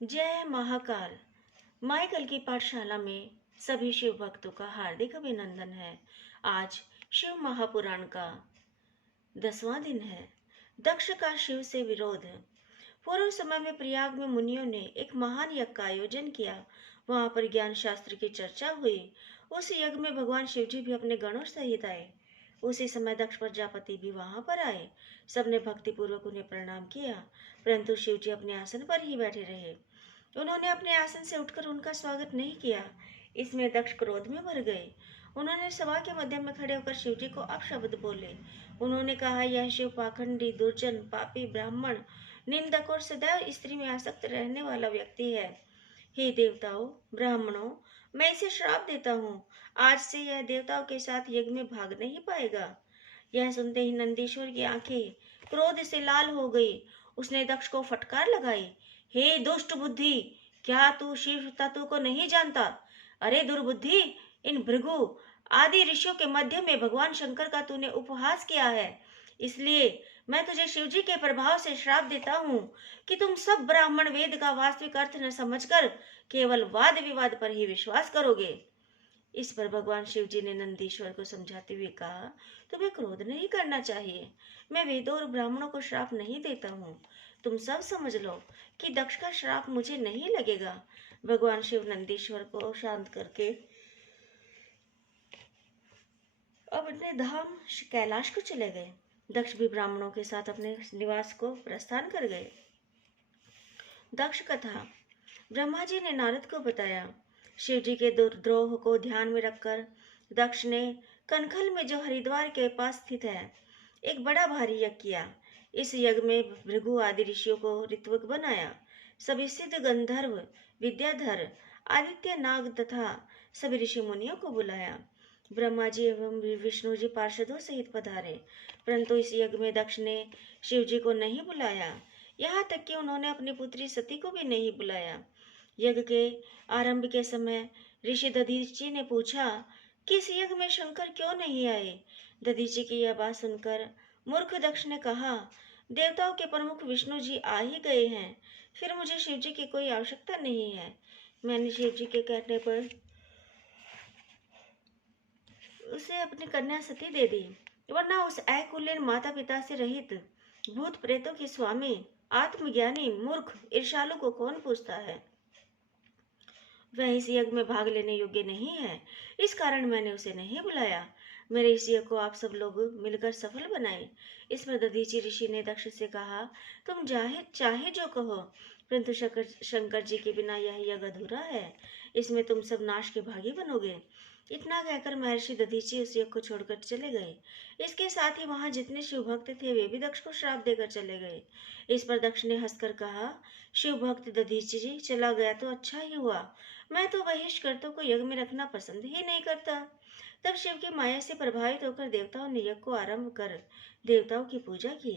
जय महाकाल। माइकल की पाठशाला में सभी शिव भक्तों का हार्दिक अभिनंदन है। आज शिव महापुराण का 10वां दिन है। दक्ष का शिव से विरोध। पूर्व समय में प्रयाग में मुनियों ने एक महान यज्ञ का आयोजन किया। वहां पर ज्ञान शास्त्र की चर्चा हुई। उस यज्ञ में भगवान शिव जी भी अपने गणों सहित आए। उसी समय दक्ष प्रजापति भी वहां पर आए। सबने भक्ति पूर्वक उन्हें प्रणाम किया, परंतु शिव जी अपने आसन पर ही बैठे रहे। उन्होंने अपने आसन से उठकर उनका स्वागत नहीं किया। इसमें दक्ष क्रोध में भर गए। उन्होंने सभा के मध्य में खड़े होकर शिव जी को अपशब्द बोले। उन्होंने कहा, यह शिव पाखंडी, दुर्जन, पापी, ब्राह्मण, निंदक और सदैव स्त्री में आसक्त रहने वाला व्यक्ति है। हे देवताओं, ब्राह्मणों, मैं इसे श्राप देता हूँ। आज से यह देवताओं के साथ यज्ञ में भाग नहीं पाएगा। यह सुनते ही नंदीश्वर की आंखें क्रोध से लाल हो गई। उसने दक्ष को फटकार लगाई। हे दुष्ट बुद्धि, क्या तू शिव तत्व को नहीं जानता? अरे दुर्बुद्धि, इन भृगु आदि ऋषियों के मध्य में भगवान शंकर का तूने उपहास किया है। इसलिए मैं तुझे शिवजी के प्रभाव से श्राप देता हूँ कि तुम सब ब्राह्मण वेद का वास्तविक अर्थ न समझकर केवल वाद विवाद पर ही विश्वास करोगे। इस पर भगवान शिव जी ने नंदीश्वर को समझाते हुए कहा, तुम्हें क्रोध नहीं करना चाहिए। मैं वेदों और ब्राह्मणों को श्राप नहीं देता हूँ। तुम सब समझ लो कि दक्ष का श्राप मुझे नहीं लगेगा। भगवान शिव नंदीश्वर को शांत करके अपने धाम कैलाश को चले गए। दक्ष भी ब्राह्मणों के साथ अपने निवास को प्रस्थान कर गए। दक्ष कथा। ब्रह्मा जी ने नारद को बताया। शिव जी के दुर्द्रोह को ध्यान में रखकर दक्ष ने कनखल में, जो हरिद्वार के पास स्थित है, एक बड़ा भारी यज्ञ किया। इस यज्ञ में भृगु आदि ऋषियों को ऋत्विक बनाया। सभी सिद्ध गंधर्व, विद्याधर, आदित्य, नाग तथा सभी ऋषि मुनियों को बुलाया। ब्रह्मा जी एवं विष्णु जी पार्षदों सहित पधारे, परंतु इस यज्ञ में दक्ष ने शिव जी को नहीं बुलाया। यहाँ तक कि उन्होंने अपनी पुत्री सती को भी नहीं बुलाया। यज्ञ के आरंभ के समय ऋषि दधीचि ने पूछा कि इस यज्ञ में शंकर क्यों नहीं आए। दधीचि की यह बात सुनकर मूर्ख दक्ष ने कहा, देवताओं के प्रमुख विष्णु जी आ ही गए हैं, फिर मुझे शिव जी की कोई आवश्यकता नहीं है। मैंने शिव जी के कहने पर उसे अपनी कन्या सती दे दी, वरना उस अकुलीन माता पिता से रहित भूत प्रेतों के स्वामी, आत्मज्ञानी, मूर्ख, ईर्ष्यालु को कौन पूछता है। वह इस यज्ञ में भाग लेने योग्य नहीं है, इस कारण मैंने उसे नहीं बुलाया। मेरे इस यज्ञ को आप सब लोग मिलकर सफल बनाएं। इस पर दधीचि ऋषि ने दक्ष से कहा, तुम चाहे जो कहो, परंतु शंकर जी के बिना यह यज्ञ अधूरा है। इसमें तुम सब नाश के भागी बनोगे। इतना कहकर महर्षि दधीचि उस यज्ञ को छोड़कर चले गए। इसके साथ ही वहां जितने शिव भक्त थे वे भी दक्ष को श्राप देकर चले गए। इस पर दक्ष ने हंसकर कहा, शिव भक्त दधीचि जी चला गया तो अच्छा ही हुआ। मैं तो बहिष्कर्तों को यज्ञ में रखना पसंद ही नहीं करता। तब शिव की माया से प्रभावित होकर देवताओं ने यज्ञ को आरंभ कर देवताओं की पूजा की।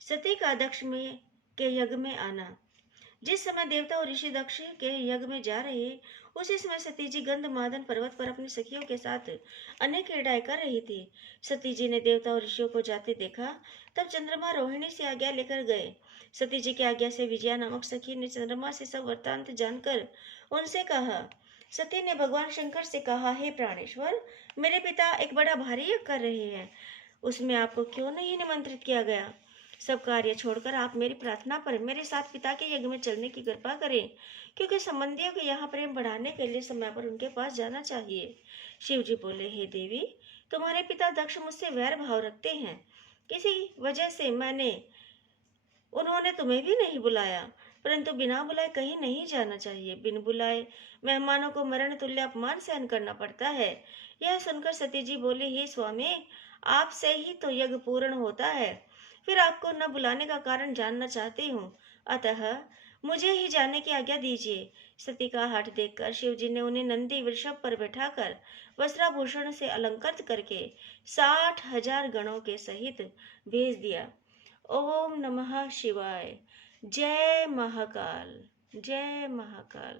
सती का दक्ष में के यज्ञ में आना। जिस समय देवता और ऋषि दक्ष के यज्ञ में जा रहे, उसी समय सती जी गंधमादन पर्वत पर अपनी सखियों के साथ अनेक क्रीड़ाएं कर रही थी। सती जी ने देवता और ऋषियों को जाते देखा, तब चंद्रमा रोहिणी से आज्ञा लेकर गए। सती जी की आज्ञा से विजया नामक सखी ने चंद्रमा से सब वृत्तांत जानकर उनसे कहा। सती ने भगवान शंकर से कहा, हे प्राणेश्वर, मेरे पिता एक बड़ा भारी यज्ञ कर रहे हैं, उसमें आपको क्यों नहीं निमंत्रित किया गया। सब कार्य छोड़कर आप मेरी प्रार्थना पर मेरे साथ पिता के यज्ञ में चलने की कृपा करें, क्योंकि संबंधियों के यहाँ प्रेम बढ़ाने के लिए समय पर उनके पास जाना चाहिए। शिव जी बोले, हे देवी, तुम्हारे पिता दक्ष मुझसे वैर भाव रखते हैं, किसी वजह से उन्होंने तुम्हें भी नहीं बुलाया, परंतु बिना बुलाए कहीं नहीं जाना चाहिए। बिन बुलाए मेहमानों को मरण तुल्य अपमान सहन करना पड़ता है। यह सुनकर सती जी बोली, हे स्वामी, आपसे ही तो यज्ञ पूर्ण होता है, फिर आपको न बुलाने का कारण जानना चाहती हूँ, अतः मुझे ही जाने की आज्ञा दीजिए। सती का हठ देखकर शिव जी ने उन्हें नंदी वृषभ पर बैठाकर वस्त्राभूषण से अलंकृत करके 60,000 गणों के सहित भेज दिया। ओम नमः शिवाय। जय महाकाल। जय महाकाल।